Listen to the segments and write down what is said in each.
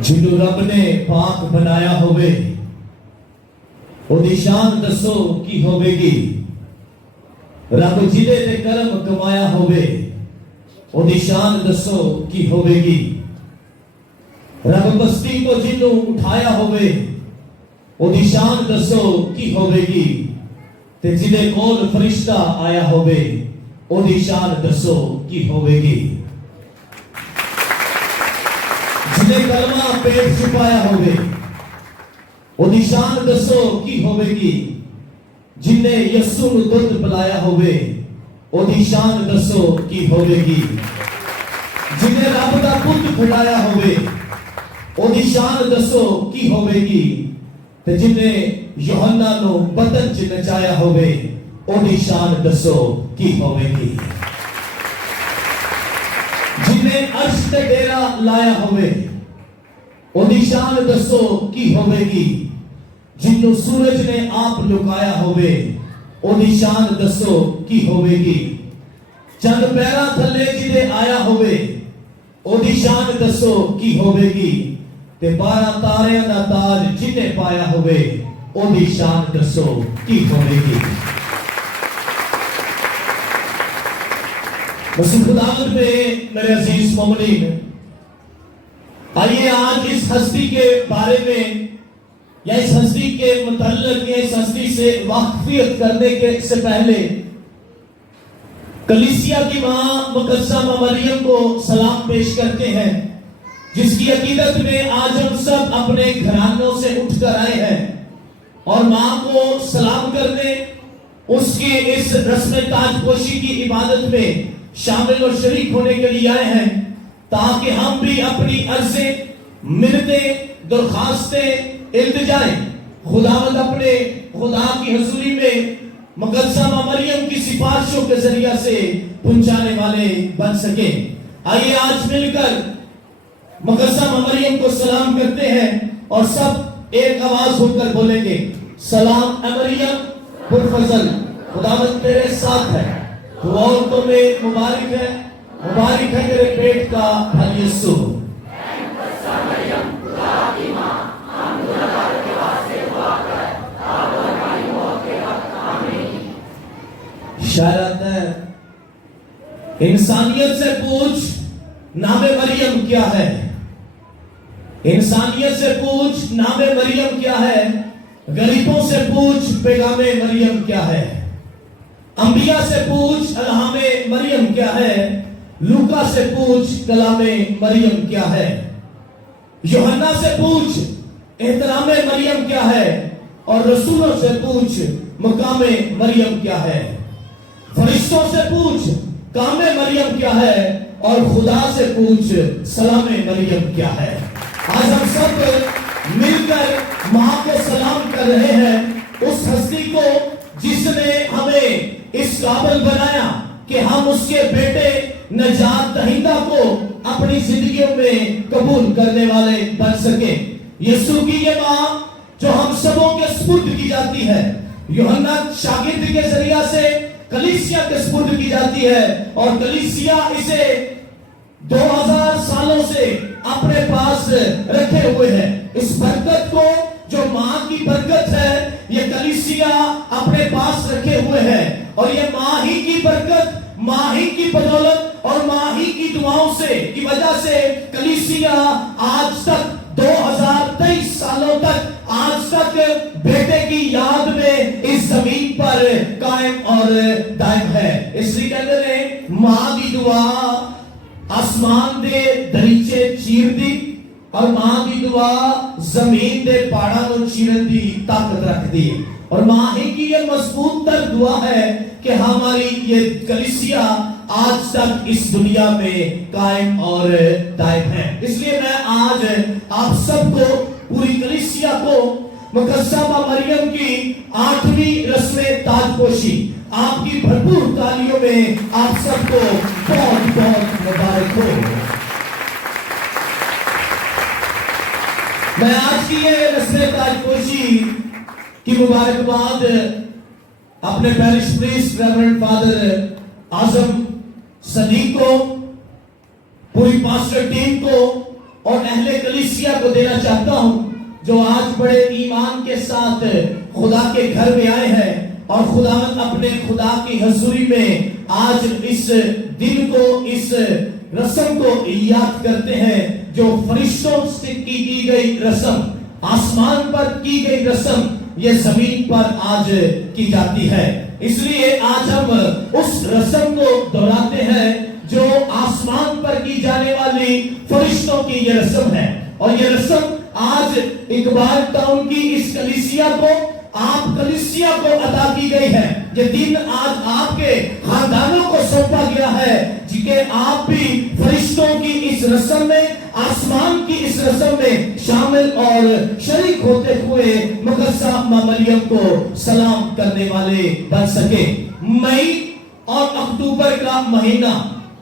جنوں رب نے پاک بنایا ہوئے او دی شان دسو کی ہوے گی. رب جلے تے کرم کمایا ہوئے او دی شان دسو کی ہوے گی. رب بستی کو جنوں اٹھایا ہوئے او دی شان دسو کی ہوے گی. تے جدے کول فرشتہ آیا ہوئے او دی شان دسو کی ہوے گی. جنہیں کلمہ پیٹ چھپایا ہوئے او دی شان دسو کی ہوے گی. جنہیں یسوع نو دودھ پلایا ہوئے او دی شان دسو کی ہوے گی. جنہیں رب دا پت کھڑایا ہوئے او دی شان دسو کی ہوے گی. تے جنہیں یوحنا نو بدن چ نچایا ہوئے او دی شان دسو کی ہوے گی. جنہیں عرش تے ڈیرا لایا ہوئے او دی شان دسو کی ہوے گی. جنوں سورج نے آپ لکایا ہوئے او دی شان دسو کی ہوے گی. چند پیرا تھلے جدے آیا ہوئے او دی شان دسو کی ہوے گی. تے 12 تاریاں دا تاج جنے پایا ہوئے او دی شان دسو کی ہوے گی. مسیح خداوند میں میرے عزیز مومنین، آئیے آج اس ہستی کے بارے میں یا اس ہستی کے متعلق یا اس ہستی سے واقفیت کرنے کے سے پہلے کلیسیا کی ماں مقدسہ ماں مریم کو سلام پیش کرتے ہیں، جس کی عقیدت میں آج ہم سب اپنے گھرانوں سے اٹھ کر آئے ہیں اور ماں کو سلام کرنے، اس کی اس رسم تاج پوشی کی عبادت میں شامل اور شریک ہونے کے لیے آئے ہیں، تاکہ ہم بھی اپنی عرضیں، منتیں، درخواستیں، التجائیں خداوند اپنے خدا کی حضوری میں مقدسہ ماں مریم کی سفارشوں کے ذریعہ سے پہنچانے والے بن سکیں. آئیے آج مل کر مقدسہ ماں مریم کو سلام کرتے ہیں اور سب ایک آواز ہو کر بولیں گے، سلام اے مریم پرفضل، خداوند تیرے ساتھ ہے، تو عورتوں میں مبارک ہے، مبارک ہے تیرے پیٹ کا پھل یسوع. شاعرات ہے، انسانیت سے پوچھ نام مریم کیا ہے، انسانیت سے پوچھ نام مریم کیا ہے، غریبوں سے پوچھ پیغام مریم کیا ہے، انبیاء سے پوچھ الہام مریم کیا ہے، لوکا سے پوچھ کلام مریم کیا ہے، یوحنا سے پوچھ احترام مریم کیا ہے، اور رسولوں سے پوچھ مقام مریم کیا ہے، فرشتوں سے پوچھ کام مریم کیا ہے، اور خدا سے پوچھ سلام مریم کیا ہے. آج ہم سب مل کر ماں کو سلام کر رہے ہیں، اس ہستی کو جس نے ہمیں اس قابل بنایا کہ ہم اس کے بیٹے نجات دہندہ کو اپنی زندگیوں میں قبول کرنے والے بن سکیں. یسوع کی یہ ماں جو ہم سبوں کے سپرد کی جاتی ہے، یوحنا شاگرد کے ذریعہ سے کلیسیا کے سپرد کی جاتی ہے، اور کلیسیا اسے 2000 سالوں سے اپنے پاس رکھے ہوئے ہے. اس برکت کو جو ماں کی برکت ہے یہ کلیسیا اپنے پاس رکھے ہوئے ہے، اور یہ ماں ہی کی برکت، ماں ہی کی بدولت اور ماں ہی کی دعاؤں سے کی وجہ سے کلیسیا آج تک 2023 سالوں تک آج تک بیٹے کی یاد میں اس زمین پر قائم اور دائم ہے. اس لیے کہتے ہیں ماں کی دعا آسمان دے دریچے چیر دی، اور ماں کی دعا زمین دے پہاڑاں نوں چیرن دی طاقت رکھ دی. اور ماں ہی کی یہ مضبوط تر دعا ہے کہ ہماری یہ کلیسیا آج تک اس دنیا میں قائم اور دائم ہے. اس لیے میں آج آپ سب کو، پوری کلیسیا کو، مقدسہ ماں مریم کی 8ویں رسم تاج پوشی، آپ کی بھرپور تالیوں میں آپ سب کو بہت بہت مبارک ہو. میں آج کی یہ نسل تاج پوشی کی مبارکباد اپنے پیرش پریسٹ ریورنڈ فادر اعظم صدیق کو، پوری پاسٹر ٹیم کو اور اہل کلیسیا کو دینا چاہتا ہوں، جو آج بڑے ایمان کے ساتھ خدا کے گھر میں آئے ہیں اور خداوند اپنے خدا کی حضوری میں آج اس دن کو، اس رسم کو یاد کرتے ہیں، جو فرشتوں سے کی گئی رسم، آسمان پر کی گئی رسم، یہ زمین پر آج کی جاتی ہے۔ اس لیے آج ہم اس رسم کو دہراتے ہیں جو آسمان پر کی جانے والی فرشتوں کی یہ رسم ہے، اور یہ رسم آج اقبال ٹاؤن کی اس کلیسیا کو، آپ کلیسیا کو عطا کی گئی ہے۔ یہ دن آج آپ کے خاندانوں کو سونپا گیا ہے کہ آپ بھی فرشتوں کی اس رسم میں، آسمان کی اس رسم میں شامل اور شریک ہوتے ہوئے مقدسہ ماں مریم کو سلام کرنے والے بن سکے۔ مئی اور اکتوبر کا مہینہ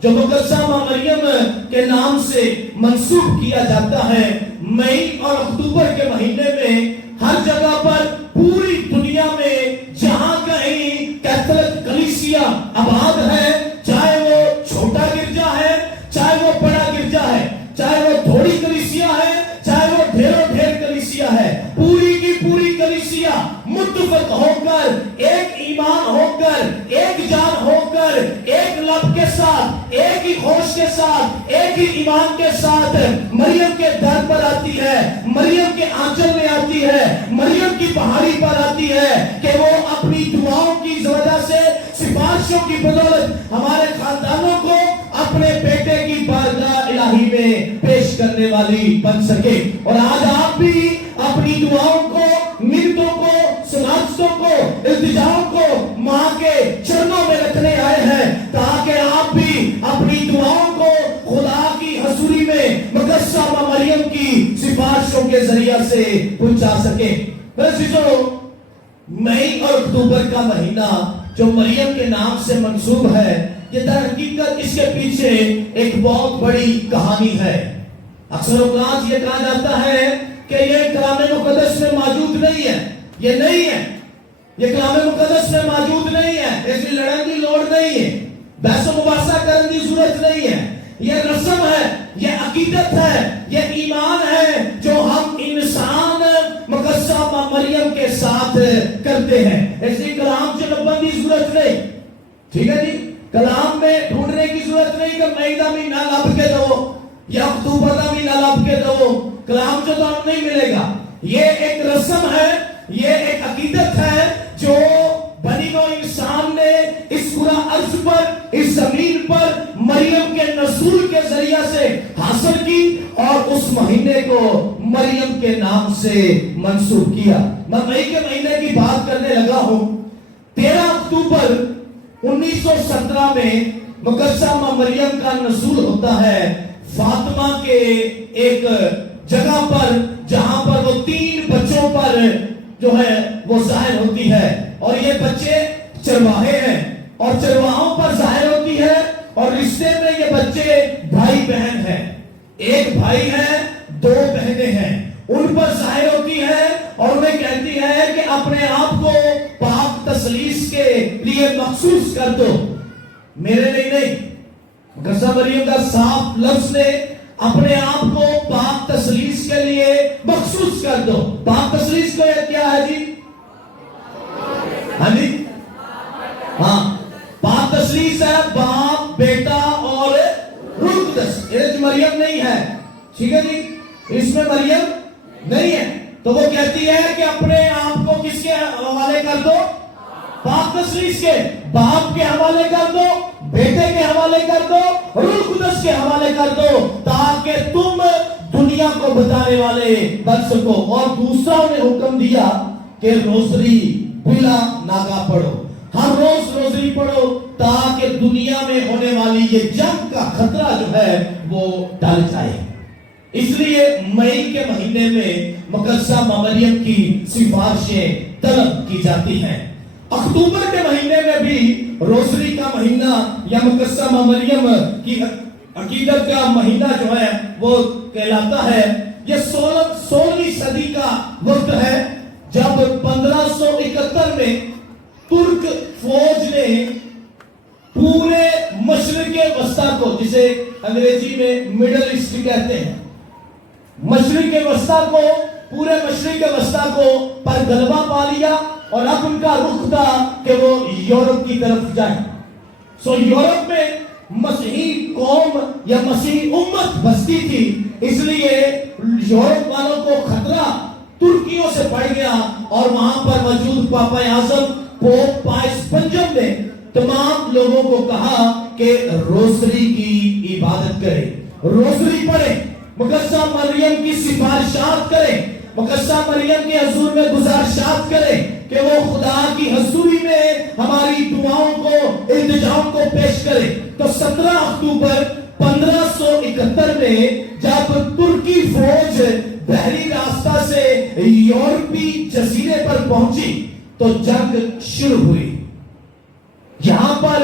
جو مقدسہ ماں مریم کے نام سے منسوب کیا جاتا ہے، مئی اور اکتوبر کے مہینے میں ہر جگہ پر پوری دنیا میں جہاں کہیں کیتھولک کلیسیا آباد ہے، چاہے وہ چھوٹا گرجا ہے، چاہے وہ بڑا گرجا ہے، چاہے وہ تھوڑی کلیسیا ہے، چاہے وہ ڈھیروں ڈھیر کلیسیا ہے، پوری کی پوری کلیسیا متفق ہو کر، ایک ایمان ہو کر، ایک جان ہو کر، ایک لب کے ساتھ، ایک ہی ہوش کے ساتھ، ایک ہی ایمان کے ساتھ مریم کے در پر آتی ہے، مریم کے آنچل میں آتی ہے، مریم کی پہاڑی پر آتی ہے کہ وہ اپنی دعاؤں کی وجہ سے، سفارشوں کی بدولت ہمارے خاندانوں کو اپنے بیٹے کی بارگاہ الہی میں پیش کرنے والی بن سکے۔ اور آج آپ بھی اپنی دعاؤں کو، منتوں کو، سناستوں کو، التجاؤں کو ماں کے چرنوں میں رکھنے آئے ہیں، تاکہ آپ بھی اپنی دعاؤں کو خدا کی حضوری میں مقدسہ ماں مریم کی سفارشوں کے ذریعہ سے پہنچا سکیں۔ مئی اور اکتوبر کا مہینہ جو مریم کے نام سے منسوب ہے، یہ در حقیقت اس کے پیچھے ایک بہت بڑی کہانی ہے۔ اکثر اوقات یہ کہا جاتا ہے کہ یہ کلام مقدس میں موجود نہیں ہے، یہ نہیں ہے، یہ کلام مقدس میں موجود نہیں ہے، اس لیے لڑن کی لوڑ نہیں ہے، بحث و مباحثہ کرنے کی ضرورت نہیں ہے، یہ رسم ہے، یہ عقیدت ہے، یہ ایمان ہے جو ہم انسان مقدسہ ماں مریم کے ساتھ کرتے ہیں۔ اس لیے کلام سے لبن کی ضرورت نہیں، ٹھیک ہے جی، کلام میں ڈھونڈنے کی ضرورت نہیں کہ مئی دا مہینہ لب کے دو یا اکتوبر دا مہینہ لب کے دو، کلام سے تو ہم نہیں ملے گا۔ یہ ایک رسم ہے، یہ ایک عقیدت ہے جو بنی نوع انسان نے اس پورا عرض پر، اس زمین پر مریم کے نزول کے ذریعہ سے حاصل کی اور اس مہینے کو مریم کے نام سے منسوب کیا۔ میں مئی کے مہینے کی بات کرنے لگا ہوں۔ 13 اکتوبر 1917 میں مقدسہ ماں مریم کا نزول ہوتا ہے فاطمہ کے ایک جگہ پر، جہاں پر وہ 3 بچوں پر جو ہے وہ ظاہر ہوتی ہے، اور یہ بچے چرواہے ہیں اور چرواہوں پر ظاہر ہوتی ہے، اور رشتے میں یہ بچے بھائی بہن ہیں، ایک بھائی ہے، 2 بہنیں ہیں، ان پر ظاہر ہوتی ہے اور انہیں کہتی ہے کہ اپنے آپ کو پاک تسلیس کے لیے مخصوص کر دو، میرے لیے نہیں۔ مقدسہ مریم کا صاف لفظ نے اپنے آپ کو پاک تسلیس کے لیے مخصوص کر دو۔ پاک تسلیس کو یہ کیا ہے جی؟ ہاں جی، ہاں، پاک تسلیس ہے باپ، بیٹا اور روح القدس۔ یہ مریم نہیں ہے، ٹھیک ہے جی، اس میں مریم نہیں ہے، تو وہ کہتی ہے کہ اپنے آپ کو کس کے حوالے کر دو؟ پاک تسلیس کے، باپ کے حوالے کر دو، بیٹے کے حوالے کر دو، روح القدس کے حوالے کر دو، تاکہ تم دنیا کو بتانے والے بن سکو۔ اور دوسرا انہیں حکم دیا کہ روزری بلا ناگا پڑھو، ہر روز روزری پڑھو، تاکہ دنیا میں ہونے والی یہ جنگ کا خطرہ جو ہے وہ ٹل جائے۔ اس لیے مئی کے مہینے میں مقدسہ ماں مریم کی سفارشیں طلب کی جاتی ہیں۔ اکتوبر کے مہینے میں بھی روزری کا مہینہ یا مقدسہ ماں مریم کی عقیدت کا مہینہ جو ہے وہ کہلاتا ہے۔ یہ 16ویں صدی کا وقت ہے جب 1571 میں ترک فوج نے پورے مشرق وسطی کو، جسے انگریزی میں مڈل ایسٹ کہتے ہیں، مشرق وسطی کو، پورے مشرق وسطی کو پر غلبہ پا لیا، اور اب ان کا رخ تھا کہ وہ یورپ کی طرف جائیں۔ یورپ میں مسیحی قوم یا مسیحی امت بستی تھی، اس لیے یورپ والوں کو خطرہ ترکیوں سے پڑ گیا، اور وہاں پر موجود پاپا اعظم پوپ پائس پنجم نے تمام لوگوں کو کہا کہ روزری کی عبادت کریں، روزری پڑھیں، مقدسہ مریم کی سفارشات کریں، مقدسہ مریم کے حضور میں گزارشات کریں کہ وہ خدا کی حضوری میں ہماری دعاؤں کو، التجاؤں کو پیش کرے۔ تو 17 اکتوبر 1571 میں جب ترکی فوج بحری راستہ سے یورپی جزیرے پر پہنچی تو جنگ شروع ہوئی۔ یہاں پر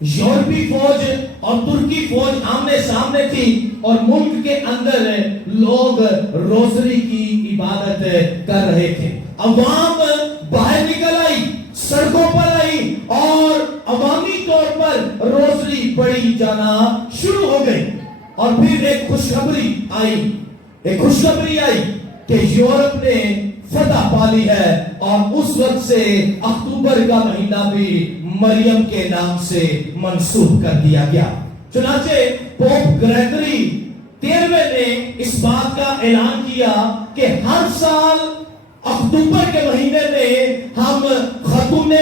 یورپی فوج اور ترکی فوج آمنے سامنے تھی، اور ملک کے اندر لوگ روزری کی عبادت کر رہے تھے۔ عوام باہر نکل آئی، سڑکوں پر آئی، اور عوامی طور پر روزری پڑھی جانا شروع ہو گئی۔ اور پھر ایک خوشخبری آئی کہ یورپ نے فتح پا لی ہے، اور اس وقت سے اکتوبر کا مہینہ بھی مریم کے نام سے منسوخ کر دیا گیا۔ چنانچہ پوپ گریگری 13ویں نے اس بات کا اعلان کیا کہ ہر سال اکتوبر کے مہینے میں ہم ختم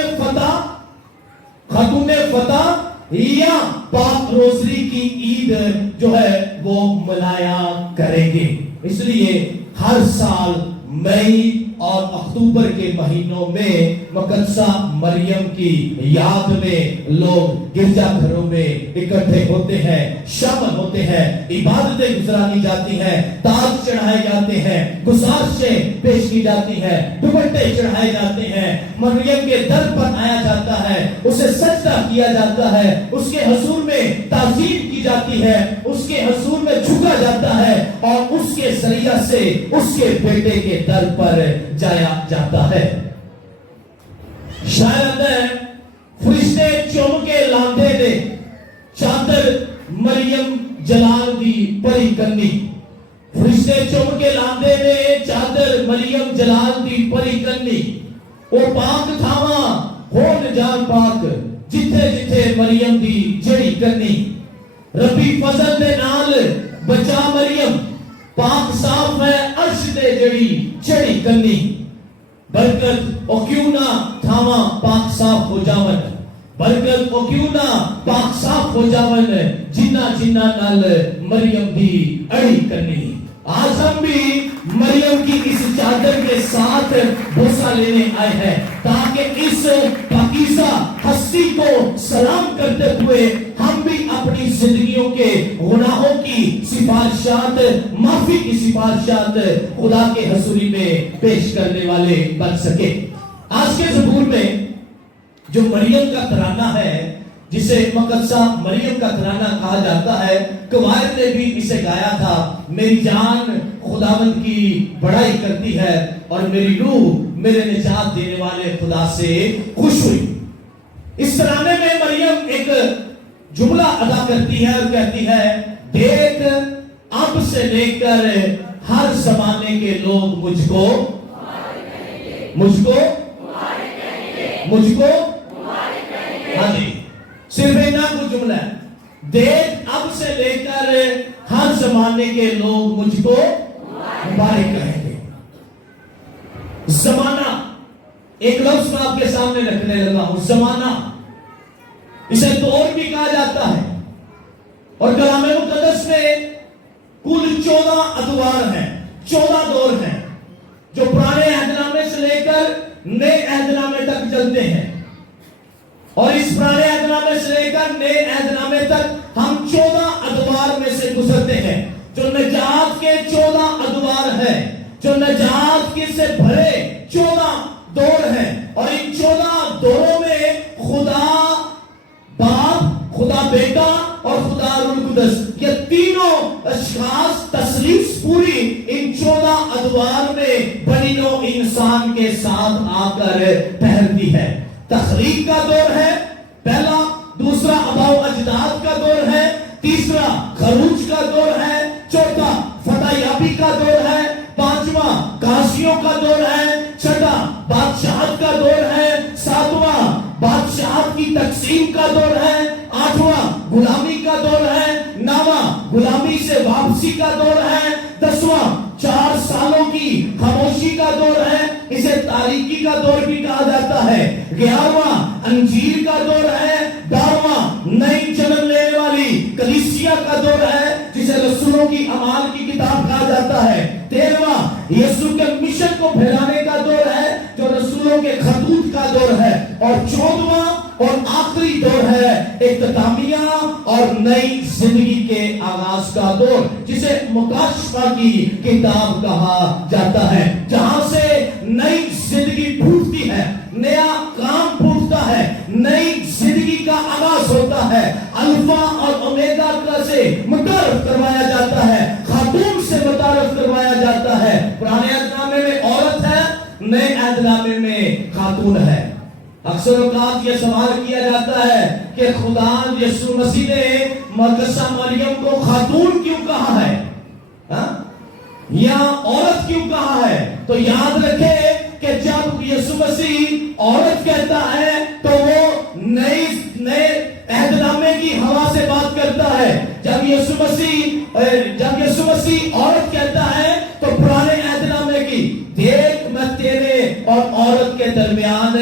فتح یا پاک روزری کی عید جو ہے وہ منایا کریں گے۔ اس لیے ہر سال مئی اور اکتوبر کے مہینوں میں مقدسہ مریم کی یاد میں لوگ گرجا گھروں میں اکٹھے ہوتے ہیں، شامل ہوتے ہیں، عبادتیں گزرانی جاتی ہیں، تاج چڑھائے جاتے ہیں، گزارشیں پیش کی جاتی ہیں، دوپٹے چڑھائے جاتے ہیں، مریم کے در پر آیا جاتا ہے، اسے سجدہ کیا جاتا ہے، اس کے حضور میں تعظیم کی جاتی ہے، اس کے حضور میں جھکا جاتا ہے، اور اس کے ذریعہ سے اس کے بیٹے کے در پر جایا جاتا ہے۔ شاید فرشتے چوم کے لاندے نے چادر مریم جلال دی پری کنی، فرشتے چوم کے لاندے نے چادر مریم جلال دی پری کنی، وہ پاک تھاواں ہون جان پاک جتھے جتھے مریم دی جڑی کنی، ربی فضل دے نال بچا مریم، پاک صاف ہے عرش دے جڑی چڑی کنی، برکت او کیوں نہ تھاواں پاک صاف ہو جاون، برکت او کیوں نہ پاک صاف ہو جاون، جنہ جنہ نال مریم دی اڑی کنی۔ آج ہم بھی مریم کی اس چادر کے ساتھ بوسہ لینے آئے ہیں، تاکہ اس پاکیزہ ہستی کو سلام کرتے ہوئے ہم بھی اپنی زندگیوں کے گناہوں کی سفارشات، معافی کی سفارشات خدا کے حضوری میں پیش کرنے والے بن سکے۔ آج کے زبور میں جو مریم کا ترانہ ہے، جسے مقدسہ مریم کا ترانہ کہا جاتا ہے، قوائد نے بھی اسے گایا تھا۔ میری جان خداوند کی بڑائی کرتی ہے، اور میری روح میرے نجات دینے والے خدا سے خوش ہوئی۔ اس ترانے میں مریم ایک جملہ ادا کرتی ہے اور کہتی ہے، دیکھ اب سے لے کر ہر زمانے کے لوگ مجھ کو ہاں جی، صرف اتنا کچھ جملہ ہے، دیکھ اب سے لے کر ہر زمانے کے لوگ مجھ کو مبارک کہیں گے۔ زمانہ ایک لفظ میں آپ کے سامنے رکھنے لگا ہوں، زمانہ، اسے دور بھی کہا جاتا ہے، اور کلام مقدس میں کل 14 ادوار ہیں، 14 دور ہیں جو پرانے عہد نامے سے لے کر نئے عہد نامے تک چلتے ہیں، اور اس پرانے عہد نامے سے لے کر نئے عہد نامے تک ہم 14 ادوار میں سے گزرتے ہیں، جو نجات کے 14 ادوار ہیں، جو نجات کے سے بھرے 14 دور ہیں، اور ان 14 دوروں میں خدا باپ، خدا بیٹا اور خدا روح القدس، یہ تینوں اشخاص تصریف پوری ان 14 ادوار انسان کے ساتھ آ کر ٹھہرتی ہے۔ تخلیق کا دور ہے پہلا، دوسرا آباء و اجداد کا دور ہے، تیسرا خروج کا دور ہے، چوتھا فتح یابی کا دور ہے، پانچواں کاشیوں کا دور ہے، چھٹا بادشاہت کا دور ہے، ساتواں بادشاہت کی تقسیم کا دور ہے، آٹھواں غلامی کا دور ہے، نواں غلامی سے واپسی کا دور ہے، دسواں 4 سالوں کی خاموشی کا دور ہے، اسے تاریکی کا دور بھی کہا جاتا ہے، 11واں انجیل کا دور ہے، 12واں نئی جنم لینے والی کلیسیا کا دور ہے جسے رسولوں کی اعمال کی کتاب کہا جاتا ہے، 13واں یسوع کے مشن کو پھیلانے کا دور ہے جو رسولوں کے خطوط کا دور ہے، اور 14واں اور آخری دور ہے اختتامیہ اور نئی زندگی کے آغاز کا دور جسے مکاشفہ کی کتاب کہا جاتا ہے، جہاں سے نئی زندگی پھوٹتی ہے، نیا کام پھوٹتا ہے، نئی زندگی کا آغاز ہوتا ہے، الفا اور اومیگا سے متعارف کروایا جاتا ہے، خاتون سے متعارف کروایا جاتا ہے۔ پرانے عہد نامے میں عورت ہے، نئے عہد نامے میں خاتون ہے۔ اکثر اوقات یہ سوال کیا جاتا ہے کہ خدا یسوع مسیح نے مقدسہ مریم کو خاتون کیوں کہا ہے یا عورت کیوں کہا ہے؟ تو یاد رکھے کہ جب یسوع مسیح عورت کہتا ہے تو وہ نئے عہد نامے کی ہوا سے بات کرتا ہے، جب یسوع مسیح عورت کہتا ہے تو پرانے عہد نامے کی، دیکھ میں تیرے اور عورت کے درمیان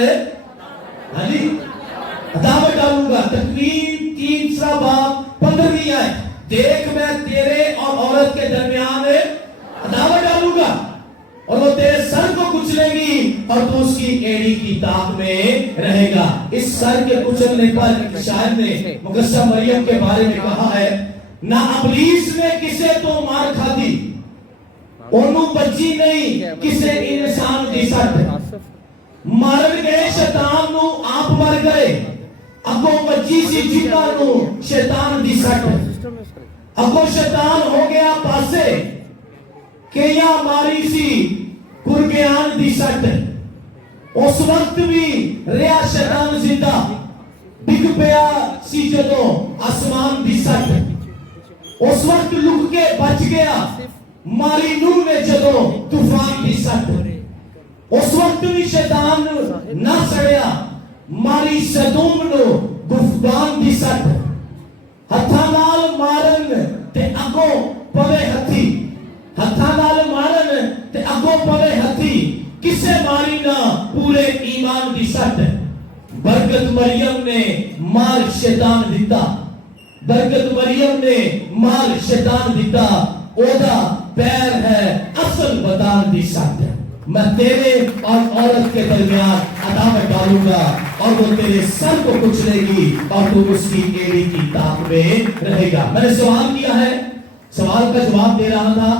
عداوت ڈالوں گا، تکوین 3 باب 15 آیت، دیکھ میں تیرے اور عورت کے درمیان عداوت ڈالوں گا اور وہ تیرے سر کو کچلے گی اور تو اس کی ایڑی کی طاق میں رہے گا۔ اس سر کے کچلنے پر شاعر نے مقدسہ مریم کے بارے میں کہا ہے، نہ ابلیس نے کسے تو مار کھا دی، اونوں بچی نہیں کسے انسان دی سٹ، مارن گئے شیطان نو آپ مر گئے، اگو بچی سی جتا نو شیطان دی سٹ، اگو شیطان ہو گیا پاسے کیا ماری سی قربیان دی سٹ، اس وقت بھی ریا شیطان زندہ بگ پیا سی جدوں آسمان دی سٹ، اس وقت لک کے بچ گیا ماری نور نے جدوں طوفان دی سٹ، اس وقت بھی شیطان نہ سڑیا ماری صدوم نو گفتگان دی سٹ، ہتھاں نال مارن تے اگوں پوے ہتھی، ہتھاں نال مارن تے اگوں پوے ہتھی، کسے ماری نہ پورے ایمان دی سٹ، برکت مریم نے مار شیطان دیتا، برکت مریم نے مار شیطان دیتا، اودا پیر ہے اصل بدان دی سٹ، میں تیرے اور عورت کے درمیان عداوت ڈالوں گا اور وہ تیرے سر کو کچلے گی اور تو اس کی ایڑی کی طاق میں رہے گا۔ میں نے سوال کیا ہے، سوال کا جواب دے رہا تھا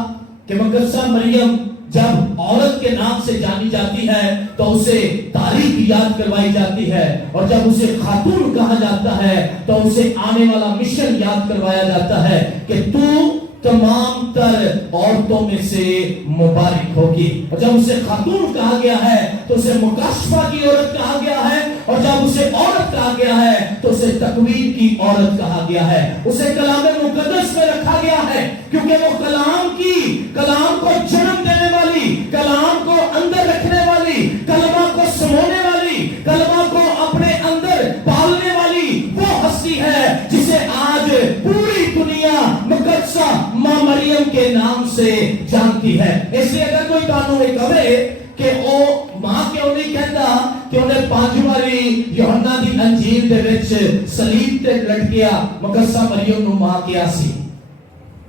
کہ مقدسہ مریم جب عورت کے نام سے جانی جاتی ہے تو اسے تاریخ یاد کروائی جاتی ہے، اور جب اسے خاتون کہا جاتا ہے تو اسے آنے والا مشن یاد کروایا جاتا ہے کہ تو تمام تر عورتوں میں سے مبارک ہوگی، اور جب اسے خاتون کہا گیا ہے تو اسے مکاشفہ کی عورت کہا گیا ہے، اور جب اسے عورت کہا گیا ہے تو اسے تکوین کی عورت کہا گیا ہے، اسے کلام مقدس میں رکھا گیا ہے کیونکہ وہ کلام کو جنم دینے والی، کلام کو اندر رکھنے والی، کلمہ کو سمونے والی، کلمہ کو اپنے اندر پالنے والی وہ ہستی ہے جسے آج پوری دنیا مقدسہ ماں مریم کے نام سے جانتی ہے۔ اس لیے اگر کوئی قانون کہے کہ او ماں کیوں نہیں کہتا کہ انہیں 5 باری یوحنا دی انجیل دے وچ صلیب تے لٹکیا مقدسہ مریم نو ماں کیا سی،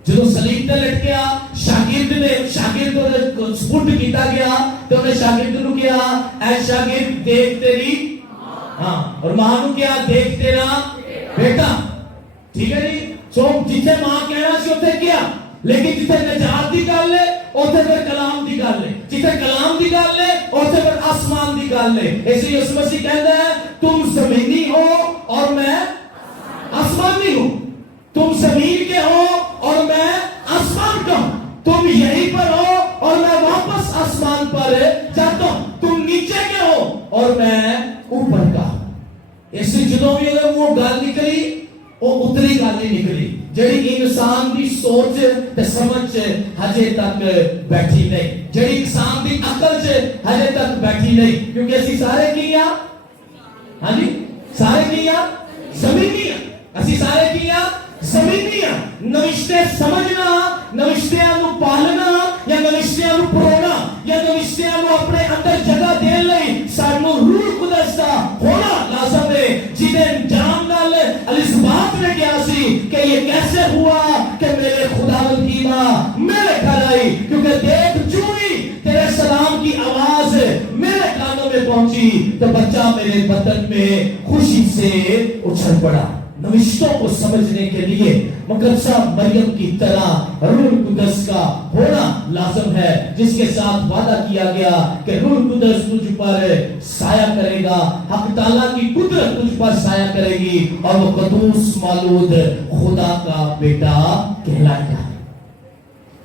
جدو صلیب تے لٹکیا شاگرد کو سپرد کیتا گیا تو انہیں شاگرد نو کیا اے شاگرد دیکھ تیری اور ماں نو کیا دیکھ تیرا بیٹا، ٹھیک ہے جی، سو جتنے ماں کہنا سی اوتھے کیا، لیکن جتنے نجات دی گل ہے اوتھے پھر کلام دی گل ہے، جتنے کلام دی گل ہے اوتھے پھر آسمان دی گل ہے۔ اس لیے یسوع مسیح کہتا ہے تم زمینی ہو اور میں آسمانی ہوں، تم زمین کے ہو اور میں آسمان کا ہوں، تم یہیں پر ہو اور میں واپس آسمان پر جاتا ہوں۔ اور میں اوپر کا. اس جدوں بھی اگر وہ گل نکلی وہ اتری گل نہیں نکلی جڑی انسان دی سوچ تے سمجھ ہجے تک بیٹھی نہیں, جڑی انسان دی عقل ہجے تک بیٹھی نہیں. کیونکہ اسی سارے کی ہاں, ہاں جی سارے کی ہاں زمینی ہاں, اسی سارے کی ہاں زمینی ہاں. نوشتے سمجھنا, نوشتیاں نو پالنا یا نوشتیاں نو پرونا یا نوشتیاں نو اپنے اندر جگہ دین لئی سانو روح قدس دا ہونا لازم ہے. جنہیں جان نال الزبات نے کیا سی کہ یہ کیسے ہوا کہ میرے خداوند کی ماں میرے گھر آئی, کیونکہ دیکھ چوئی تیرے سلام کی آواز میرے کانوں میں پہنچی تو بچہ میرے بدن میں خوشی سے اچھل پڑا. نوشتوں کو سمجھنے کے لیے مقدسہ مریم کی طرح روح القدس کا ہونا لازم ہے, جس کے ساتھ وعدہ کیا گیا کہ روح القدس تجھ پر سایہ کرے گا, حق تعالیٰ کی قدرت تجھ پر سایہ کرے گی اور وہ قدوس مولود خدا کا بیٹا کہلائے گا.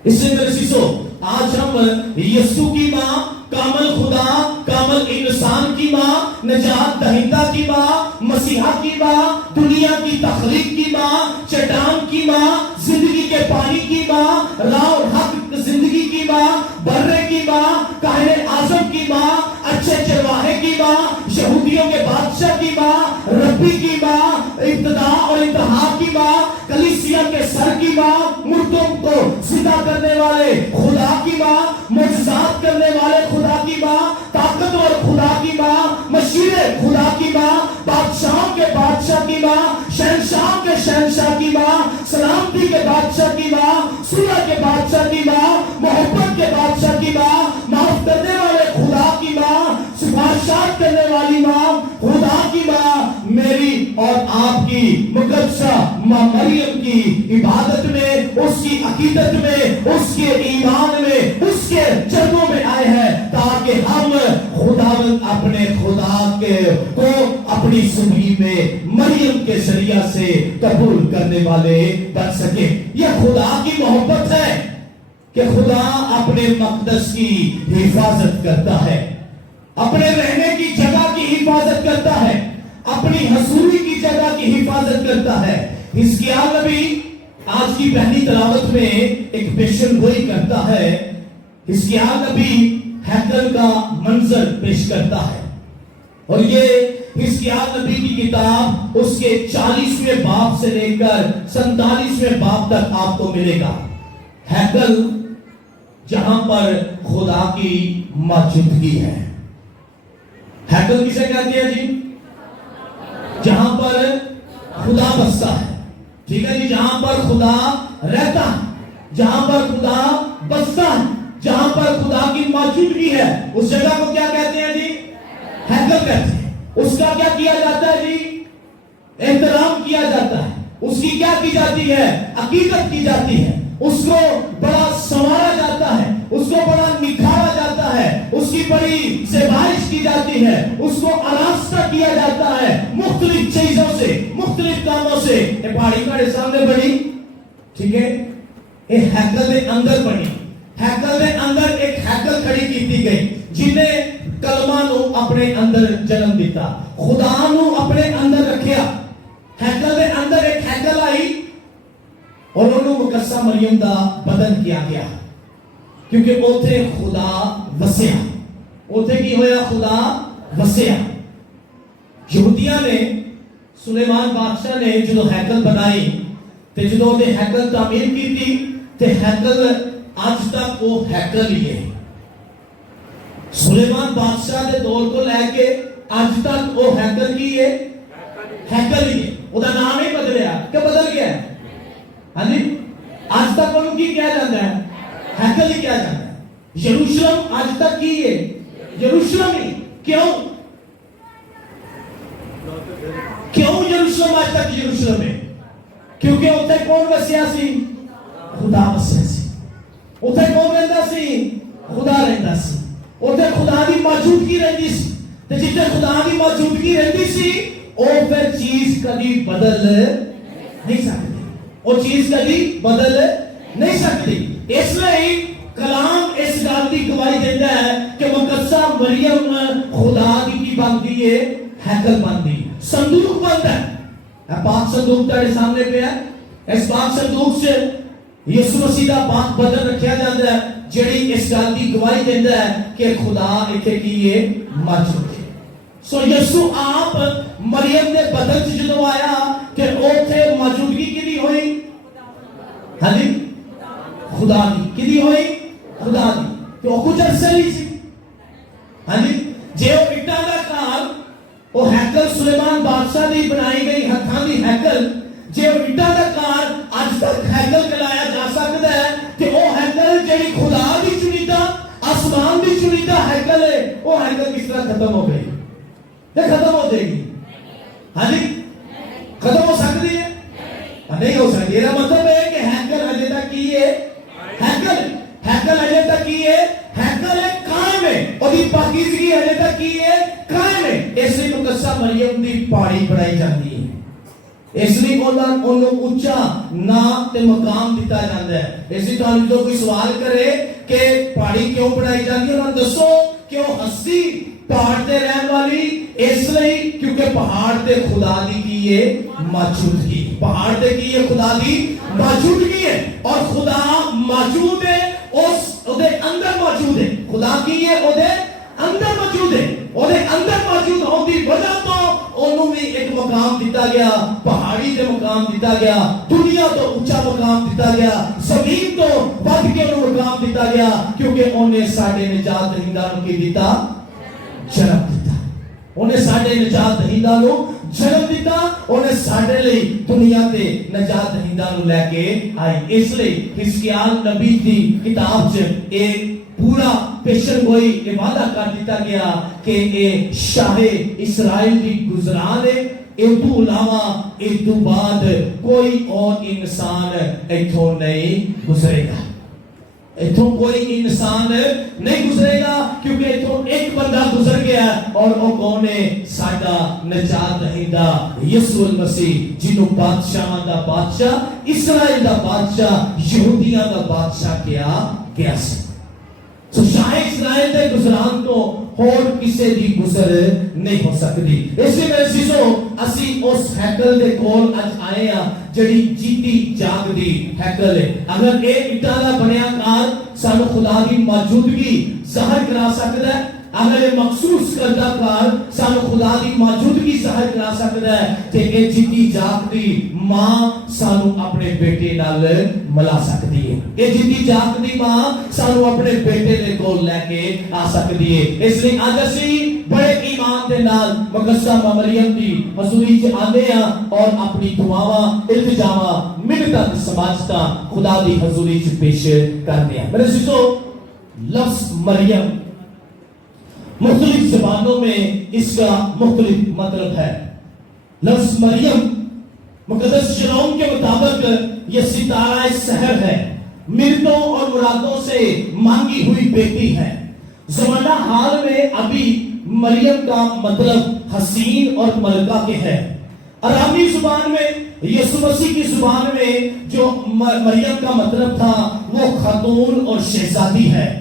اس سے میرے سیسو آج ہم یسوع کی ماں, کامل خدا, کامل انسان کی ماں, نجات دہندہ کی ماں, مسیحا کی ماں, دنیا کی تخلیق کی ماں, چٹان کی ماں, زندگی کے پانی کی ماں, راہ اور حق زندگی کی ماں, برے کی ماں, کاہن اعظم کی ماں, اچھے چرواہے کی ماں, یہودیوں کے بادشاہ کی ماں, ربی کی ماں, ابتدا اور انتہا کی ماں, کلیسیا کے سر کی ماں, مردوں کو زندہ کرنے والے خدا کی ماں, معجزات کرنے والے خدا کی ماں, طاقتور خدا کی ماں, مشیر خدا کی ماں, بادشاہوں کے بادشاہ کی ماں, شہنشاہ کے شہنشاہ کی ماں, سلامتی کے بادشاہ کی ماں, صلح کے بادشاہ کی ماں, محبت کے بادشاہ کی ماں, معاف کرنے والے خدا کی ماں, سفارشات کرنے والی ماں, خدا کی ماں, میری اور آپ کی مقدسہ ماں مریم کی عبادت میں, اس کی عقیدت میں, اس کے ایمان میں, اس کے چرنوں میں آئے ہیں تاکہ ہم خداوند اپنے خدا کے کو اپنی زندگی میں مریم کے ذریعہ سے قبول کرنے والے بن سکے. یہ خدا کی محبت ہے کہ خدا اپنے مقدس کی حفاظت کرتا ہے, اپنے رہنے کی جگہ کی حفاظت کرتا ہے, اپنی حضوری کی جگہ کی حفاظت کرتا ہے. حزقیال نبی آج کی پہلی تلاوت میں ایک پیشن گوئی کرتا ہے. حزقیال نبی ہیکل کا منظر پیش کرتا ہے اور یہ حزقیال نبی کی کتاب اس کے 40ویں باب سے لے کر 47ویں باب تک آپ کو ملے گا. ہیکل جہاں پر خدا کی موجودگی ہے. ہیکل کسے کہتے ہیں جی؟ جہاں پر خدا بستا ہے, ٹھیک ہے جی, جہاں پر خدا رہتا ہے, جہاں پر خدا بستا ہے, جہاں پر خدا کی موجودگی ہے, اس جگہ کو کیا کہتے ہیں جی؟ ہیکل کہتے ہیں. اس کا کیا کیا جاتا ہے جی؟ احترام کیا جاتا ہے, اس کی کیا کی جاتی ہے؟ عقیدت کی جاتی ہے, اس کو بڑا سنوارا جاتا ہے, اس کو بڑا نکھارا جاتا ہے, اس کی بڑی زیبائش کی جاتی ہے, اس کو آراستہ کیا جاتا ہے مختلف چیزوں سے, مختلف کاموں سے. یہ پہاڑی کے سامنے بنی, ٹھیک ہے, یہ ہیکل کے اندر بنی. ہیکل کے اندر ایک ہیکل کھڑی کی گئی جنہیں کلمہ نو اپنے اندر جنم دیتا, خدا نو اپنے اندر رکھیا. ہیکل کے اندر ایک ہیکل آئی اور انہوں مقدسہ مریم دا بدن کیا گیا, کیونکہ اوتھے خدا وسیا. اوتھے کی ہویا؟ خدا وسیا. یہودیاں نے, سلیمان بادشاہ نے جدو ہیکل بنائی تے جدو دے ہیکل تعمیر کی تھی تے ہیکل آج تک وہ ہیکل ہی ہے. سلیمان بادشاہ دے دور کو لے کے آج تک وہ ہیکل کی ہے, ہیکل ہی ہے. وہ دا نام ہی بدلیا کہ بدل گیا ہے؟ ہاں جی, آج تک انہوں کی کیا جاتا ہے؟ ہیکل ہی کیا جاتا ہے. یروشلم آج تک کی ہے یروشلم ہی. کیوں یروشلم آج تک یروشلم ہے؟ کیونکہ اتنے کون وسیا سی؟ خدا وسیا سی. اتنے کون رہتا سی؟ خدا رہتا سی. اتنے خدا کی موجودگی رہتی سی. جتنے خدا کی موجودگی رہتی سی وہ پھر چیز کبھی بدل نہیں سکتی, وہ چیز کبھی بدل نہیں سکتی. اس لیے کلام اس گل کی گواہی دیتا ہے کہ مقدسہ مریم خدا کی بنتی ہے؟ ہیکل بنتی. صندوق بنتا ہے. پاک صندوق تیرے سامنے پہ ہے. اس پاک صندوق سے یسوع مسیح دا پاک بدن رکھیا جاتا ہے جڑی اس گل دی گواہی دیندا ہے کہ خدا ایتھے کی ہے موجود ہے. سو یسوع آپ مریم دے بدن چ جدوں آیا کہ اوتھے موجودگی کدی ہوئی؟ ہاں جی خدا دی. کدی ہوئی؟ خدا دی. کہ وہ کچھ عرصے نہیں سی. ہاں جی جے وہ اٹاں دا گھر وہ ہیکل سلیمان بادشاہ دی بنائی گئی ہتھاں دی ہیکل جے وہ اٹاں دا گھر اج تک ہیکل کہلایا جا سکتا ہے کہ وہ ہیکل جڑی خدا دی چنیدہ آسمان دی چنیدہ ہیکل ہے وہ ہیکل کس طرح ختم ہو گئی؟ ختم ہو جائے گی. ہاں جی ختم ہو سکتی ہے؟ نہیں ہو سکتی. یہ مطلب ہے کہ ہیکل اجے تک کی ہے ہیکل اجے تک کی ہے ہیکل قائم ہے. اور دی پاکیزگی اجے تک کی ہے قائم ہے. اس لیے مقدسہ مریم دی پاڑی بنائی جاتی ہے. اس لیے انہوں اونچا نام تے مقام دیتا جاتا ہے. اس لیے تو جو کوئی سوال کرے کہ پاڑی کیوں بنائی جاتی ہے انہوں نے دسو کیوں ہستی پہاڑ تے رہن والی اس لیے کیونکہ پہاڑ تے خدا دی کی ہے موجودگی. پہاڑ تے کی ہے خدا دی موجودگی ہے اور خدا موجود ہے اس دے اندر موجود ہے. خدا کی ہے او دے اندر موجود ہے. او دے اندر موجود ہون دی وجہ تو انہوں بھی ایک مقام دیتا گیا. پہاڑی تے مقام دیتا گیا. دنیا تو اونچا مقام دیتا گیا. زمین تو ود کے انہوں مقام دیتا گیا کیونکہ انہیں ساڈے نجات دہندہ نو کی دیتا جنم دیتا. انہیں ساڈے نجات دہندہ نو جنم دیتا. انہیں ساڈے لئی دنیا تے نجات دہندہ نو لے کے آئی. اس لئی حزقیال نبی دی کتاب چ ایک پورا پیشن گوئی وعدہ کر دیتا گیا کہ اے شاہ اسرائیل دی گزران ہے. ادو علاوہ ادو بعد کوئی اور انسان ایتھوں نہیں گزرے گا. ایتھوں کوئی انسان نہیں گزرے گا کیونکہ ایتھوں ایک بندہ گزر گیا اور وہ کون ہے؟ ساڈا نجات دہندہ یسوع المسیح جنوں بادشاہ دا بادشاہ اسرائیل دا بادشاہ یہودیاں دا بادشاہ کیا گیا سی. تو شاہ اسرائیل دے گزران تو اور کسے دی گزر نہیں ہو سکتی. اس لیے میرے عزیزو اسی اس ہیکل دے کول اج آئے ہاں جڑی جیتی جاگ دی ہیکل ہے. اگر اے اٹاں دا بنیا کار سانو خدا دی موجودگی ظاہر کرا سکدا ہے اگر یہ مخصوص کردہ کار سانو خدا دی موجودگی ظاہر کرا سکتا ہے کہ اے جیتی جاگ دی ماں سانو اپنے بیٹے نال ملا سکتی ہے. اے جیتی جاگ دی ماں سانو اپنے بیٹے دے کول لے کے آ سکتی ہے. اس لیے آج اسی بڑے ایمان دے نال مقدسہ مریم دی حضوری چ آندے ہاں اور اپنی دعاواں التجاواں منتاں سماجتاں خدا دی حضوری چ پیش کرتے ہیں. میرے عزیزو لفظ مریم مختلف زبانوں میں اس کا مختلف مطلب ہے. لفظ مریم مقدس شلوم کے مطابق یہ ستارہ سحر ہے. مرتوں اور مرادوں سے مانگی ہوئی بیٹی ہے. زمانہ حال میں ابھی مریم کا مطلب حسین اور ملکہ کے ہے. ارامنی زبان میں یسوع مسیح کی زبان میں جو مریم کا مطلب تھا وہ خاتون اور شہزادی ہے.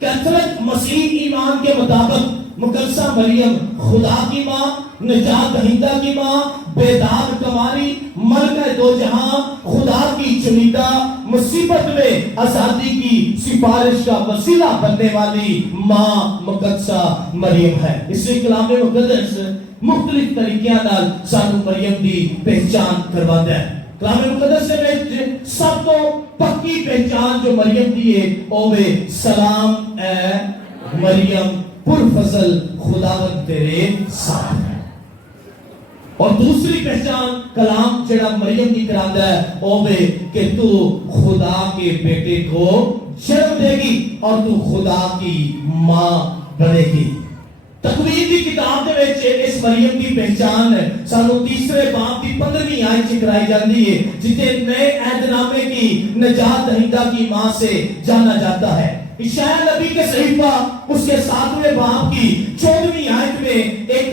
کیتھولک مسیح ایمان کے مطابق مقدسہ مریم خدا کی ماں، نجات دہندہ کی ماں، بیداد کماری، ملکہ دو جہاں، خدا کی چنیدہ، مصیبت میں آزادی کی سفارش کا وسیلہ بننے والی ماں مقدسہ مریم ہے. اس لیے کلام مقدس مختلف طریقیاں نال سانو مریم دی پہچان کرواتا ہے. کلام مقدس میں سب تو پکی پہچان جو مریم دی ہے او ہے سلام اے مریم پرفضل خداوند تیرے ساتھ ہے. اور دوسری پہچان کلام جڑا مریم کی کراتا ہے او ہے کہ تو خدا کے بیٹے کو جنم دے گی اور تو خدا کی ماں بنے گی. تکوین کی کتاب دے وچ اس مریم کی پہچان سانو تیسرے باب کی 15ویں آیت چ کرائی جاتی ہے جتے نئے عہد نامے کی نجات دہندہ کی ماں سے جانا جاتا ہے. عیسائی نبی کے صحیفہ اس کے 7ویں باب کی 14ویں آیت میں ایک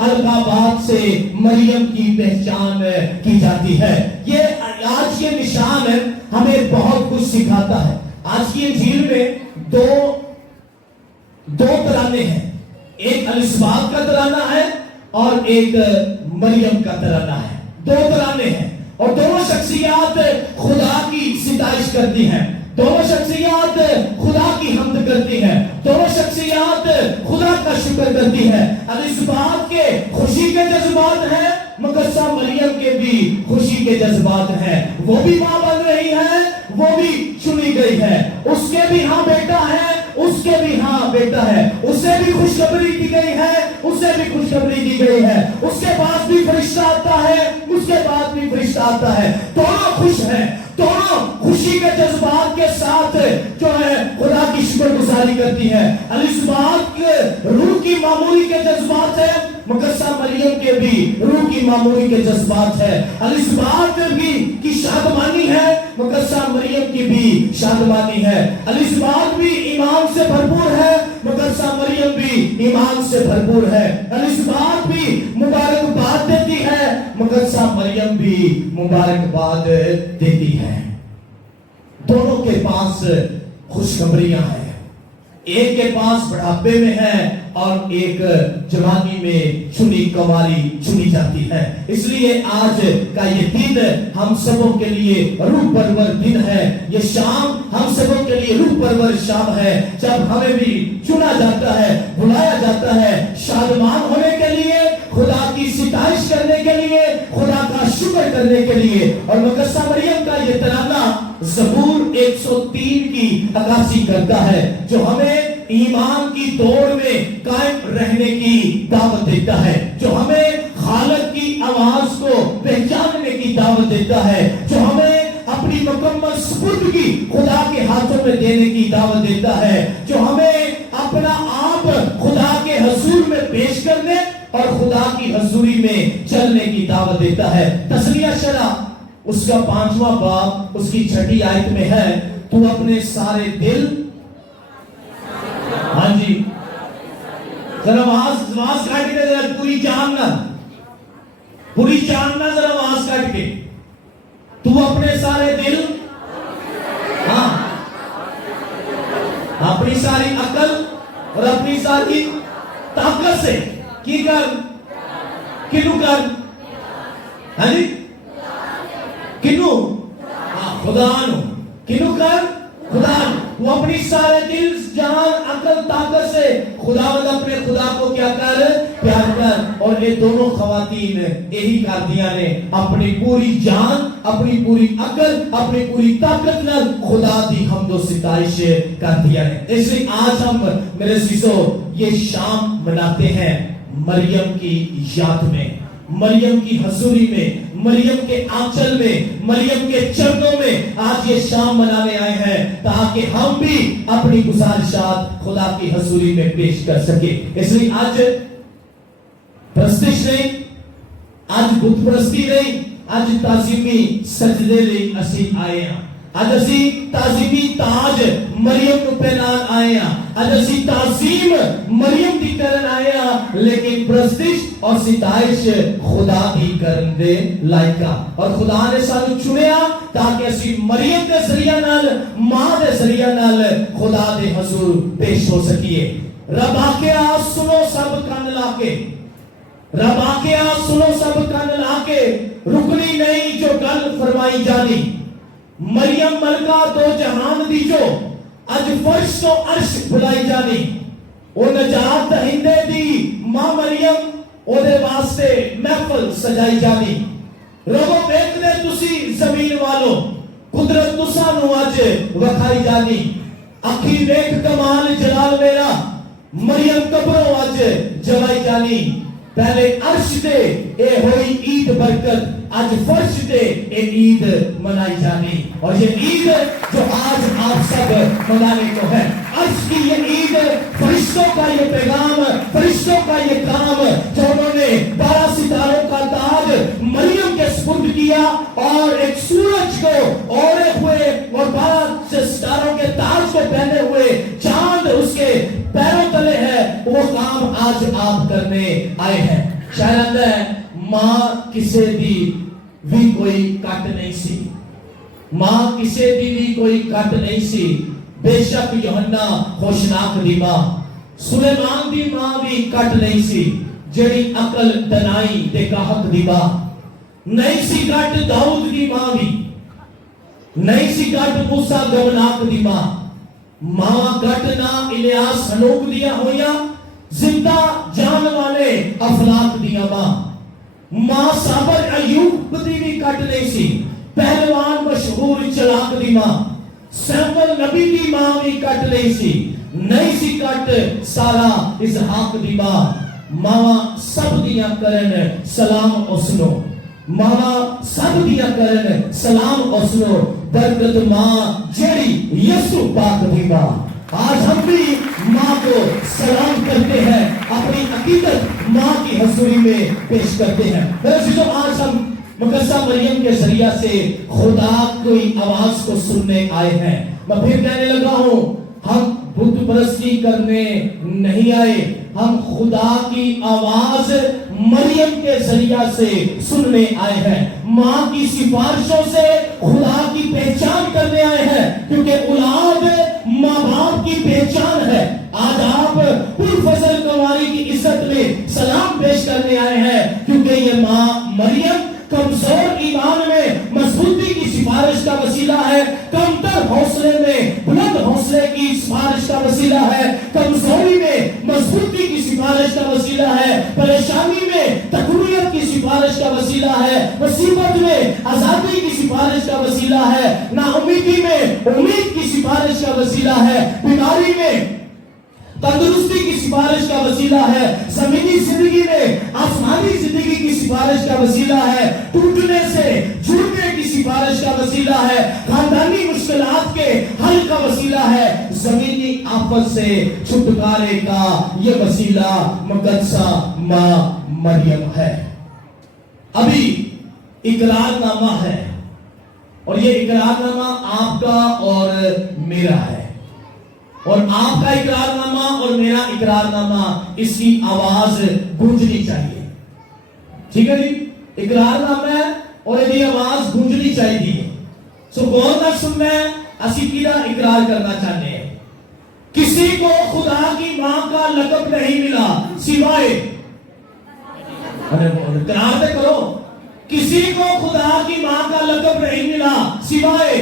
القابات سے مریم کی پہچان کی جاتی ہے۔ یہ آج کے نشان ہمیں بہت کچھ سکھاتا ہے۔ آج کی انجیل میں دو ترانے ہیں، ایک الاسباط کا ترانہ ہے اور ایک مریم کا ترانہ ہے۔ دو ترانے ہیں اور دونوں شخصیات خدا کی ستائش کرتی ہیں، دونوں شخصیات خدا کی حمد کرتی ہیں، دونوں شخصیات خدا کا شکر کرتی ہیں۔ الاسباط کے خوشی کے جذبات ہیں، مقدسہ مریم کے بھی خوشی کے جذبات ہیں۔ وہ بھی ماں بن رہی ہے، وہ بھی چنی گئی ہے، اس کے بھی ہاں بیٹا ہے، اس کے بھی ہاں بیٹا ہے، اسے بھی خوشخبری دی گئی ہے، اسے بھی خوشخبری دی گئی ہے، اس کے پاس بھی فرشتہ آتا ہے، اس کے بعد بھی فرشتہ آتا ہے، دونوں خوش ہیں، دونوں خوشی کے جذبات کے ساتھ جو ہے خدا کی شکر گزاری کرتی ہے۔ الاسباط کے روح کی معمولی کے جذبات ہے، مقدسہ مریم کے بھی روح کی معمولی کے جذبات ہے۔ الاسباط بھی کی شادمانی ہے، مقدسہ مریم کی بھی شادمانی ہے۔ الاسباط بھی ایمان سے بھرپور ہے، مقدسہ مریم بھی ایمان سے بھرپور ہے۔ الاسباط بھی مبارکباد دیتی ہے، مقدسہ مریم بھی مبارکباد دیتی ہے۔ دونوں کے پاس خوشخبریاں ہیں، ایک کے پاس بڑھاپے میں ہے اور ایک جوانی میں چنی کنواری چنی جاتی ہے۔ اس لیے آج کا یہ دن ہم سبوں کے لیے روح پرور دن ہے، یہ شام ہم سبوں کے لیے روح پرور شام ہے، جب ہمیں بھی چنا جاتا ہے، بلایا جاتا ہے شادمان ہونے کے لیے، خدا کی ستائش کرنے کے لیے، خدا کا شکر کرنے کے لیے۔ اور مقدسہ مریم کا یہ ترانہ زبور 103 کی عکاسی کرتا ہے، جو ہمیں ایمان کی دوڑ میں قائم رہنے کی دعوت دیتا ہے، جو ہمیں خالق کی آواز کو پہچاننے کی دعوت دیتا ہے، جو ہمیں اپنی مکمل سپردگی خدا کے ہاتھوں میں دینے کی دعوت دیتا ہے، جو ہمیں اپنا آپ خدا کے حضور میں پیش کرنے اور خدا کی حضوری میں چلنے کی دعوت دیتا ہے۔ تسلیہ شرح اس کا 5واں باب اس کی 6 آیت میں ہے، تو اپنے سارے دل، ہاں جی ذرا آواز کاٹ کے ذرا پوری جاننا ذرا آواز کاٹ کے، تو اپنے سارے دل، ہاں اپنی ساری عقل اور اپنی ساری طاقت سے کی کر، کنو کر، ہاں جی کنو، خدا نو، کنو کر، خدا نو، وہ اپنی سارے دل، جان، عقل، طاقت سے خداوند اپنے خدا کو کیا کر، پیار کر۔ اور یہ دونوں خواتین یہی کر دیا نے، اپنی پوری جان، اپنی پوری عقل، اپنی پوری طاقت نال خدا دی حمد و ستائش کر دیا نے۔ اس لیے آج ہم میرے عزیزو یہ شام مناتے ہیں مریم کی یاد میں، مریم کی حضوری میں، مریم کے آنچل میں، مریم کے چرنوں میں آج یہ شام منانے آئے ہیں، تاکہ ہم بھی اپنی گزارشات خدا کی حضوری میں پیش کر سکیں۔ اس لیے آج پرستش نہیں، آج بت پرستی نہیں، آج تعظیمی سجدے لئی اسی آئے ہیں، آج اسی تعظیمی تاج مریم کو پہنان آئے ہیں، آج اسی تعظیم مریم دی کرن آئے ہیں، لیکن پرستش اور ستائش خدا دی کرن دے لائکا۔ اور خدا نے سانو چنیا تاکہ اسی مریم دے ذریعہ نال، ماں دے ذریعہ نال خدا دے حضور پیش ہو سکیے۔ رب آکیا سنو سب کان لا کے، رب آکیا سنو سب کان لا کے، رکنی نہیں جو گل فرمائی جانی، مریم ملکہ دو جہان دی جو اج فرش تو عرش بلائی جانی، او نجات دہندے دی ماں مریم او دے واسطے محفل سجائی جانی۔ ربو بیت دے تسی زمین والو، قدرت تسانو اج وکھائی جانی، اکھی دیکھ کمال جلال میرا، مریم قبروں اج جوائی جانی۔ پہلے عرش دے اے ہوئی عید برکت، آج فرش دے اے عید منائی جانی۔ اور یہ عید جو آج آپ سب منانے کو ہے، عرش کی یہ عید، فرشتوں کا یہ پیغام، فرشتوں کا یہ کام، جو انہوں نے 12 ستاروں کا تاج مریم کے سپرد کیا، اور ایک سورج کو اوڑے ہوئے اور 12 ستاروں کے تاج کو پہنے ہوئے چاند اس کے پیروں تلے ہے، وہ کام آج آپ کرنے آئے ہیں. شاید ہے ماں کسے دی بھی کوئی کٹ نہیں سی, ماں کسے دی بھی کوئی کٹ نہیں سی. بے شک یوحنا خوشناک دی ماں, سلیمان دی ماں بھی کٹ نہیں سی, جڑی عقل دنائی دے گاہک دی ماں نہیں سی کٹ. داؤد دی ماں بھی نہیں سی کٹ. موسیٰ گمناک دی ماں ماں کٹ نہ الیاس ہنوک دیا ہویا, زندہ جان والے افلاک دیا ماں. ماں صابر ایوب دی بھی کٹ نہیں سی, پہلوان مشہور چلاک دی ماں. سیمول نبی دی ماں بھی کٹ نہیں سی, نہیں سی کٹ سارا اسحاق دی ماں. ماں سب دیا کرن سلام اسنو, ماں سب دیا کرن سلام اسنو. برکت ماں جیڑی یسو پاک دی ماں. آج ہم بھی ماں کو سلام کرتے ہیں, اپنی عقیدت ماں کی حضوری میں پیش کرتے ہیں. آج ہم مقدسہ مریم کے ذریعہ سے خدا کی آواز کو سننے آئے ہیں. میں پھر کہنے لگا ہوں, ہم بت پرستی کرنے نہیں آئے, ہم خدا کی آواز مریم کے ذریعہ سے سننے آئے ہیں. ماں کی سفارشوں سے خدا کی پہچان کرنے آئے ہیں, کیونکہ اولاد ماں باپ کی پہچان ہے. آج آپ پرفضل کنواری کی عزت میں سلام پیش کرنے آئے ہیں, کیونکہ یہ ماں مریم کمزور ایمان میں مضبوطی کی سفارش کا وسیلہ ہے, کمتر حوصلے میں بلند حوصلے کی سفارش کا وسیلہ ہے, کمزوری میں مضبوطی کی سفارش کا وسیلہ ہے, پریشانی میں تقویت کی سفارش کا وسیلہ ہے, مصیبت میں آزادی کی سفارش کا وسیلہ ہے, ناامیدی میں امید کی سفارش کا وسیلہ ہے, بیماری میں تندرستی کی سفارش کا وسیلہ ہے, زمینی زندگی میں آسمانی زندگی کی سفارش کا وسیلہ ہے, ٹوٹنے سے جڑنے کی سفارش کا وسیلہ ہے, خاندانی مشکلات کے حل کا وسیلہ ہے, زمینی آفت سے چھٹکارے کا یہ وسیلہ مقدسہ ماں مریم ہے. ابھی اقرار نامہ ہے, اور یہ اقرار نامہ آپ کا اور میرا ہے, اور آپ کا اقرار نامہ اور میرا اقرار نامہ اس کی آواز گونجنی چاہیے. ٹھیک ہے جی, اقرار نامہ ہے اور یہ آواز گونجنی چاہیے. سو غور نہ سننا ہے, اسی کیڑا اقرار کرنا چاہتے ہیں. کسی کو خدا کی ماں کا لقب نہیں ملا سوائے, اقرار دے کرو, کسی کو خدا کی ماں کا لقب نہیں ملا سوائے,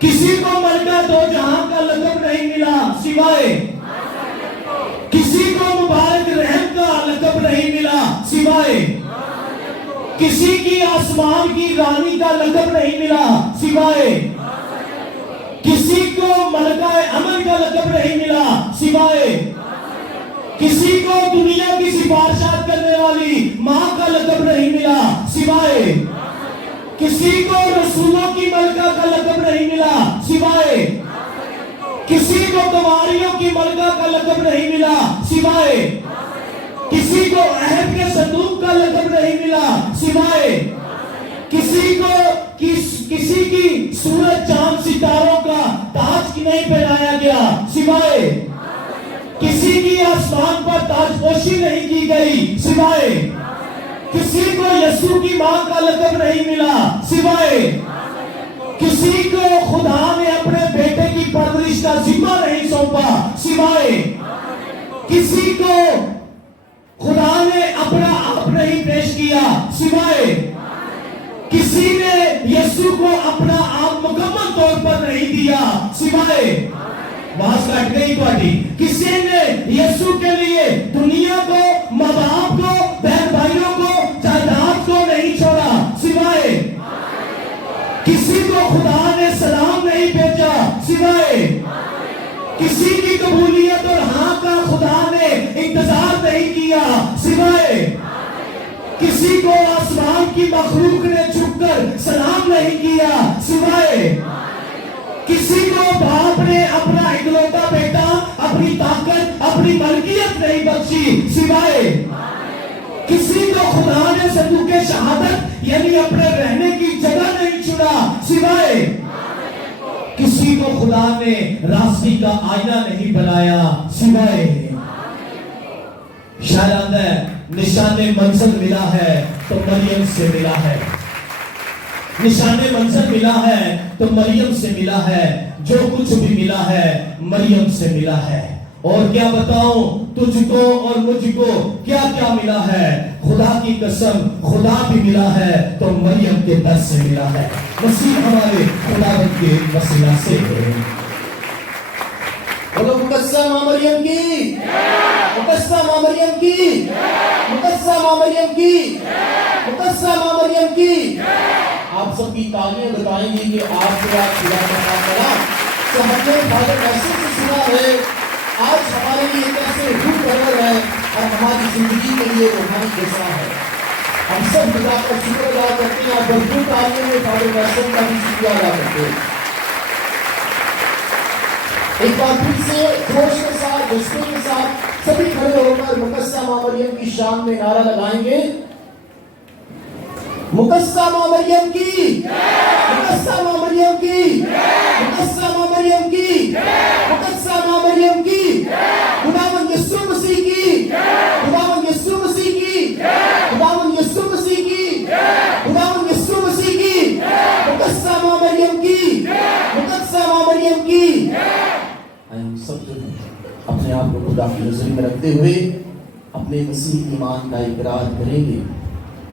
کسی کو ملکہ دو جہاں کا لقب نہیں ملا سوائے, کسی کو مبارک رحم کا لقب نہیں ملا سوائے, کسی کی آسمان کی رانی کا لقب نہیں ملا سوائے, کسی کو ملکہ امن کا لقب نہیں ملا سوائے, کسی کو دنیا کی سفارشات کرنے والی ماں کا لقب نہیں ملا سوائے, کسی کو رسولوں کی ملکہ کا لقب نہیں ملا سوائے, کسی کو کنواریوں کی ملکہ کا لقب نہیں ملا سوائے, کسی کو عہد کے صندوق کا لقب نہیں ملا سوائے, کسی کو کسی کی سورج چاند ستاروں کا تاج نہیں پہنایا گیا سوائے, کسی کی آسمان پر تاج پوشی نہیں کی گئی سوائے, کسی کو یسوع کی ماں کا لقب نہیں ملا سوائے, کسی کو خدا نے اپنے بیٹے کی پرورش کا ذمہ نہیں سونپا سوائے, کسی کو خدا نے اپنا آپ نہیں پیش کیا سوائے, کسی نے یسوع کو اپنا آپ مکمل طور پر نہیں دیا سوائے, بات کٹ گئی تھوڑی, کسی نے یسوع کے لیے دنیا کو, ماں باپ کو, بہن بھائیوں کو, جائیداد کو نہیں چھوڑا سوائے, کسی کو خدا نے سلام نہیں بھیجا سوائے, کسی کی قبولیت اور ہاں کا خدا نے انتظار نہیں کیا سوائے, کسی کو آسمان کی مخلوق نے جھک کر سلام نہیں کیا سوائے, کسی کو باپ نے اپنا اکلوتا بیٹا اپنی طاقت اپنی ملکیت نہیں بخشی سوائے, کسی کو خدا نے صندوق شہادت یعنی اپنے رہنے کی جگہ نہیں چنا سوائے, کسی کو خدا نے راستے کا آئینہ نہیں بنایا سوائے, شاعر آتا ہے نشان منزل ملا ہے تو مریم سے ملا ہے، نشان منزل ملا ہے تو مریم سے ملا ہے، جو کچھ بھی ملا ہے مریم سے ملا ہے۔ اور کیا بتاؤں تجھ کو اور مجھ کو کیا کیا ملا ہے، خدا کی قسم خدا بھی ملا ہے تو مریم کے در سے ملا ہے، مسیح ہمارے خداوند کے وسیلہ سے ہے۔ بولو مقدسہ ماں مریم کی، مقدسہ ماں مریم کی، مقدسہ ماں مریم کی، مقدسہ ماں مریم کی۔ آپ سب کی تالیاں بتائیں گی کہ آپ کے بعد خدا کا خاصلہ تو ہم نے فادر ایسے سے سنا ہے، آج ہمارے لیے کیسے روح پرور ہے اور ہماری زندگی کے لیے روحانی جیسا ہے۔ ہم سب خدا کا شکر ادا کرتے ہیں اور بھرپور تالیوں میں فادر ایسے کا بھی شکریہ ادا کرتے ہیں۔ ایک بار پھر سے جوش کے ساتھ جذبے کے ساتھ سبھی کھڑے ہو کر مقدسہ ماں مریم کی شان میں نعرہ لگائیں گے، مقدسہ ماں مریم کی، مقدسہ ماں مریم کی، مقدسہ ماں مریم کی، مقدسہ ماں مریم کی، خداوند یسوع مسیح کی، خداوند یسوع مسیح کی، خداوند یسوع مسیح کی، خداوند یسوع مسیح کی، مقدسہ ماں مریم کی، مقدسہ ماں مریم کی۔ ہم سب اپنے آپ کو خدا کی نظر میں رکھتے ہوئے اپنے مسیح ایمان کا اقرار کریں گے۔